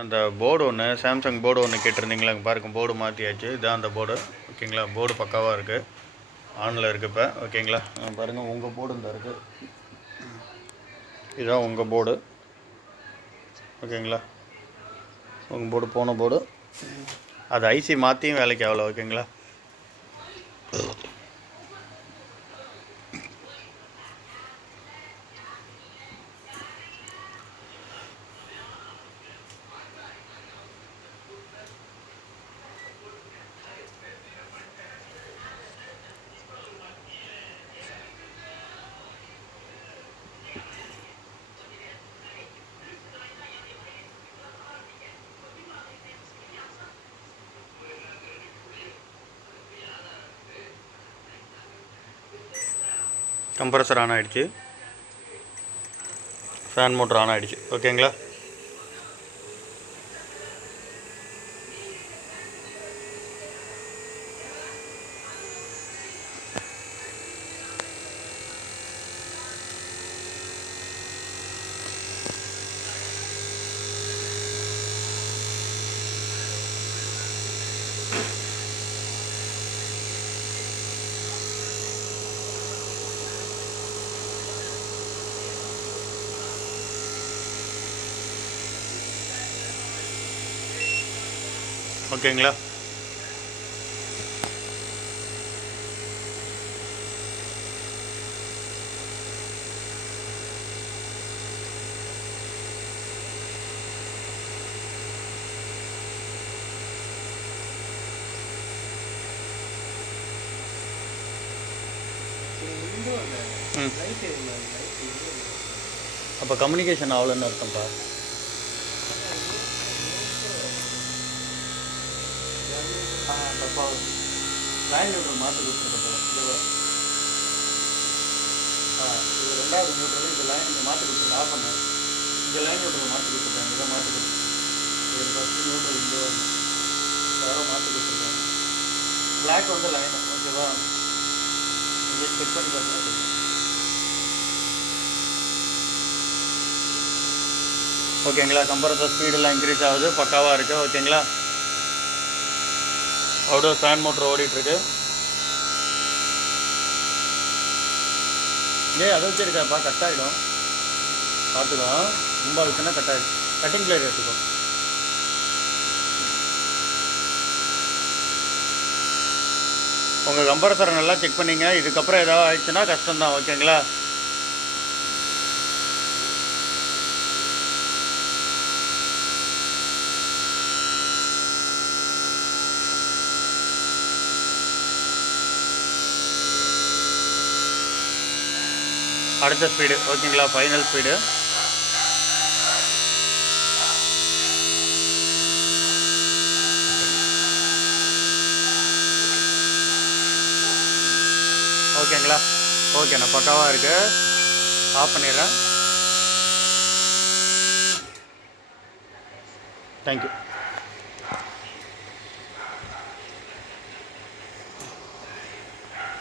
அந்த போர்டு ஒன்று Samsung board ஒன்று கேட்டிருந்தீங்களா பாருங்க, போர்டு மாற்றியாச்சு. இதுதான் அந்த போர்டு. ஓகேங்களா, போர்டு பக்காவாக இருக்குது, ஆனில் இருக்குது இப்போ. ஓகேங்களா, பாருங்கள் உங்கள் போர்டு இந்த இருக்குது, இதுதான் உங்கள் போர்டு. ஓகேங்களா, உங்கள் போர்டு போன போர்டு, அது ஐசி மாற்றியும் வேலைக்கு ஆகலை. ஓகேங்களா, கம்ப்ரஸர் ஆன் ஆகிடுச்சு, ஃபேன் மோட்டர் ஆன் ஆகிடுச்சு. ஓகேங்களா, ஓகேங்களா. அப்போ கம்யூனிகேஷன் ஆகலன்னு அர்த்தம்ப்பா. லைன் நியூட்ரல் மாற்றி கொடுத்துருக்கோம். இது ரெண்டாவது நியூட்ரல், இந்த லைன் இங்கே மாற்றி கொடுத்துருக்கேன். ஆஃப் பண்ணேன், இங்கே லைன் நியூட்ரல் மாற்றி கொடுத்துருக்காங்க. இதை மாற்றி கொடுத்துருக்கேன். இது ஃபஸ்ட்டு நியூட்ரல் இங்கே யாரோ மாற்றி கொடுத்துருக்காங்க. பிளாக் வந்து லைன். ஓகேவா, இங்கே செக் பண்ணி பார்த்தீங்கன்னா ஓகேங்களா. கம்ப்ரஸர் ஸ்பீடெல்லாம் இன்க்ரீஸ் ஆகுது, பக்காவாக இருக்குது. ஓகேங்களா, அவுடோர் ஃபேன் மோட்டர் ஓடிட்டுருக்கு. அதை வச்சுருக்காப்பா, கட் ஆகிடும், பார்த்துக்கோ. ரொம்ப அழுச்சுன்னா கட் ஆகிடும். கட்டிங் பிளேட் எடுத்துக்கோ. உங்கள் கம்ப்ரஸரை நல்லா செக் பண்ணிங்க. இதுக்கப்புறம் ஏதாவது ஆயிடுச்சுன்னா கஷ்டம்தான். ஓகேங்களா, அடுத்த ஸ்பீடு. ஓகேங்களா, ஃபைனல் ஸ்பீடு. ஓகேங்களா, ஓகேண்ணா, பக்காவாக இருக்குது. ஆஃப் பண்ணிடுறேன். தேங்க்யூ.